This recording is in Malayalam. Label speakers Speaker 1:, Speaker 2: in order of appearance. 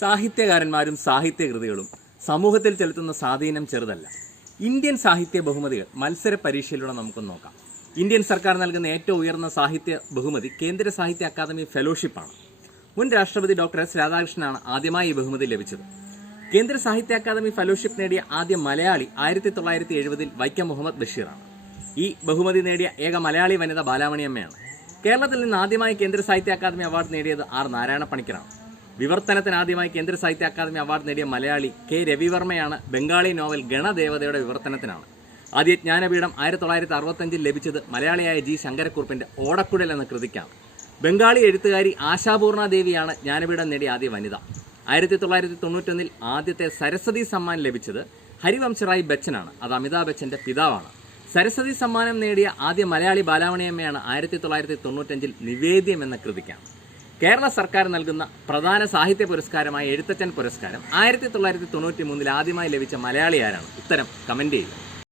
Speaker 1: സാഹിത്യകാരന്മാരും സാഹിത്യകൃതികളും സമൂഹത്തിൽ ചെലുത്തുന്ന സ്വാധീനം ചെറുതല്ല. ഇന്ത്യൻ സാഹിത്യ ബഹുമതികൾ മത്സര പരീക്ഷയിലൂടെ നമുക്ക് നോക്കാം. ഇന്ത്യൻ സർക്കാർ നൽകുന്ന ഏറ്റവും ഉയർന്ന സാഹിത്യ ബഹുമതി കേന്ദ്ര സാഹിത്യ അക്കാദമി ഫെലോഷിപ്പാണ്. മുൻ രാഷ്ട്രപതി ഡോക്ടർ എസ് രാധാകൃഷ്ണനാണ് ആദ്യമായി ഈ ബഹുമതി ലഭിച്ചത്. കേന്ദ്ര സാഹിത്യ അക്കാദമി ഫെലോഷിപ്പ് നേടിയ ആദ്യ മലയാളി ആയിരത്തി തൊള്ളായിരത്തി എഴുപതിൽ വൈക്കം മുഹമ്മദ് ബഷീറാണ്. ഈ ബഹുമതി നേടിയ ഏക മലയാളി വനിത ബാലാമണിയമ്മയാണ്. കേരളത്തിൽ നിന്ന് ആദ്യമായി കേന്ദ്ര സാഹിത്യ അക്കാദമി അവാർഡ് നേടിയത് ആർ നാരായണ പണിക്കറാണ് വിവർത്തനത്തിന് ആദ്യമായി കേന്ദ്ര സാഹിത്യ അക്കാദമി അവാർഡ് നേടിയ മലയാളി കെ രവിവർമ്മയാണ് ബംഗാളി നോവൽ ഗണദേവതയുടെ വിവർത്തനത്തിനാണ്. ആദ്യ ജ്ഞാനപീഠം ആയിരത്തി തൊള്ളായിരത്തി അറുപത്തഞ്ചിൽ ലഭിച്ചത് മലയാളിയായ ജി ശങ്കരക്കുറുപ്പിന്റെ ഓടക്കുഴൽ എന്ന കൃതിക്കാണ്. ബംഗാളി എഴുത്തുകാരി ആശാപൂർണ ദേവിയാണ് ജ്ഞാനപീഠം നേടിയ ആദ്യ വനിത. ആയിരത്തി തൊള്ളായിരത്തി തൊണ്ണൂറ്റൊന്നിൽ ആദ്യത്തെ സരസ്വതി സമ്മാൻ ലഭിച്ചത് ഹരിവംശറായ് ബച്ചനാണ്. അത് അമിതാഭ് ബച്ചന്റെ പിതാവാണ്. സരസ്വതി സമ്മാനം നേടിയ ആദ്യ മലയാളി ബാലാമണിയമ്മയാണ് ആയിരത്തി തൊള്ളായിരത്തി തൊണ്ണൂറ്റഞ്ചിൽ നിവേദ്യം എന്ന കൃതിക്കാണ്. കേരള സർക്കാർ നൽകുന്ന പ്രധാന സാഹിത്യ പുരസ്കാരമായ എഴുത്തച്ഛൻ പുരസ്കാരം ആയിരത്തി തൊള്ളായിരത്തി തൊണ്ണൂറ്റി മൂന്നിൽ ആദ്യമായി ലഭിച്ച മലയാളി ആരാണ്? ഉത്തരം കമന്റ് ചെയ്യുക.